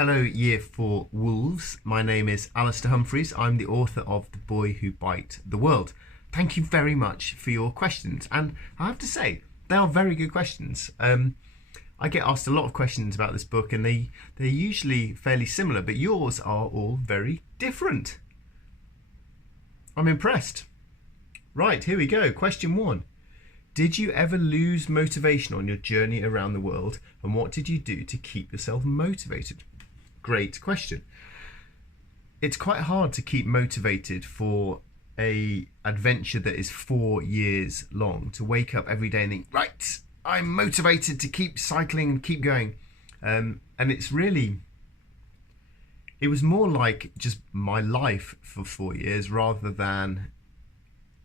Hello Year 4 Wolves. My name is Alistair Humphreys. I'm the author of The Boy Who Biked the World. Thank you very much for your questions, and I have to say, they are very good questions. I get asked a lot of questions about this book, and they're usually fairly similar, but yours are all very different. I'm impressed. Right, here we go. Question 1. Did you ever lose motivation on your journey around the world, and what did you do to keep yourself motivated? Great question. It's quite hard to keep motivated for an adventure that is 4 years long, to wake up every day and think, right, I'm motivated to keep cycling and keep going. And it was more like just my life for 4 years rather than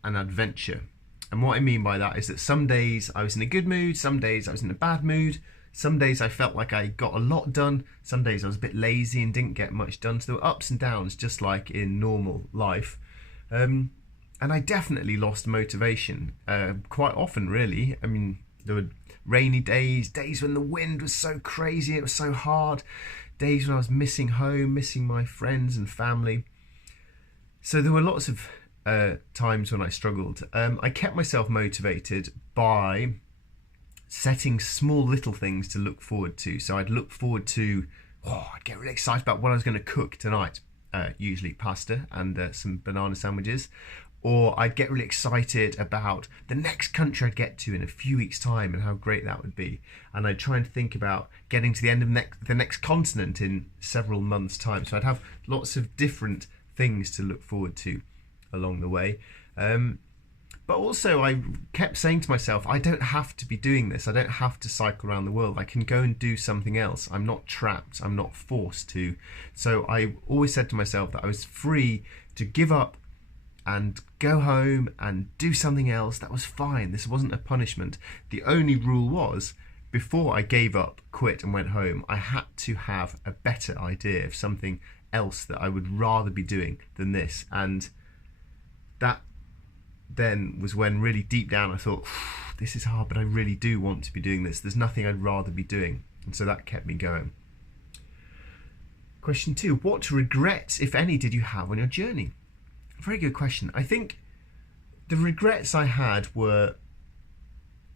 an adventure. And what I mean by that is that some days I was in a good mood, some days I was in a bad mood, some days I felt like I got a lot done, some days I was a bit lazy and didn't get much done. So there were ups and downs, just like in normal life. And I definitely lost motivation quite often, really. I mean, there were rainy days, days when the wind was so crazy, it was so hard, days when I was missing home, missing my friends and family. So there were lots of times when I struggled. I kept myself motivated by setting small little things to look forward to. So I'd look forward to, I'd get really excited about what I was going to cook tonight, usually pasta and some banana sandwiches. Or I'd get really excited about the next country I'd get to in a few weeks' time and how great that would be. And I'd try and think about getting to the end of the next continent in several months' time. So I'd have lots of different things to look forward to along the way. But also I kept saying to myself, I don't have to be doing this. I don't have to cycle around the world. I can go and do something else. I'm not trapped. I'm not forced to. So I always said to myself that I was free to give up and go home and do something else. That was fine. This wasn't a punishment. The only rule was, before I gave up, quit and went home, I had to have a better idea of something else that I would rather be doing than this. And that then was when really deep down I thought, this is hard, but I really do want to be doing this. There's nothing I'd rather be doing. And so that kept me going. Question 2, what regrets, if any, did you have on your journey? Very good question. I think the regrets I had were,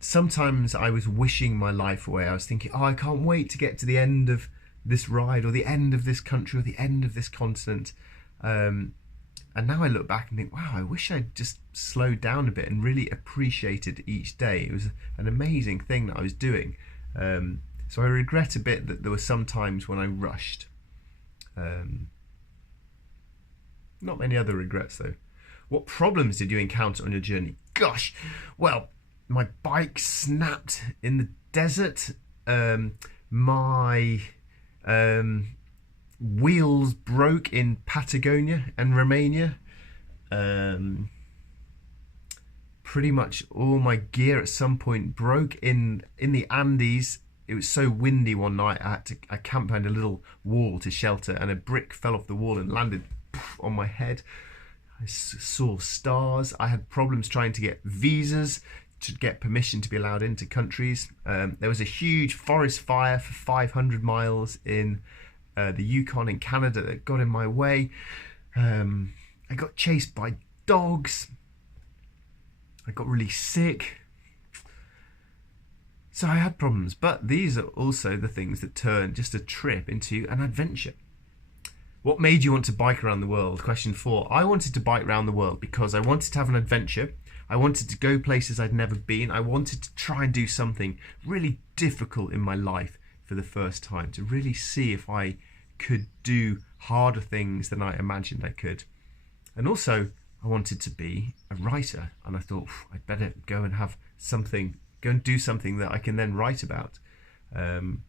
sometimes I was wishing my life away. I was thinking, I can't wait to get to the end of this ride, or the end of this country, or the end of this continent. And now I look back and think, wow, I wish I'd just slowed down a bit and really appreciated each day. It was an amazing thing that I was doing. So I regret a bit that there were some times when I rushed. Not many other regrets though. What problems did you encounter on your journey? Gosh, well, my bike snapped in the desert. My wheels broke in Patagonia and Romania. Pretty much all my gear at some point broke in the Andes. It was so windy one night I camped behind a little wall to shelter, and a brick fell off the wall and landed on my head. I saw stars. I had problems trying to get visas to get permission to be allowed into countries. There was a huge forest fire for 500 miles in the Yukon in Canada that got in my way. I got chased by dogs. I got really sick. So I had problems, but these are also the things that turn just a trip into an adventure. What made you want to bike around the world? Question 4. I wanted to bike around the world because I wanted to have an adventure. I wanted to go places I'd never been. I wanted to try and do something really difficult in my life for the first time, to really see if I could do harder things than I imagined I could. And also, I wanted to be a writer, and I thought I'd better go and do something that I can then write about. And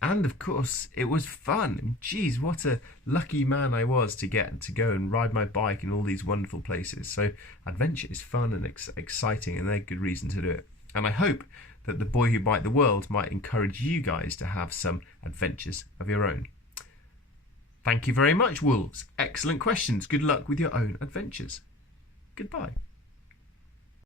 of course, it was fun. Geez, what a lucky man I was to get to go and ride my bike in all these wonderful places. So adventure is fun and exciting, and they're a good reason to do it. And I hope that The Boy Who Biked the World might encourage you guys to have some adventures of your own. Thank you very much, Wolves. Excellent questions. Good luck with your own adventures. Goodbye.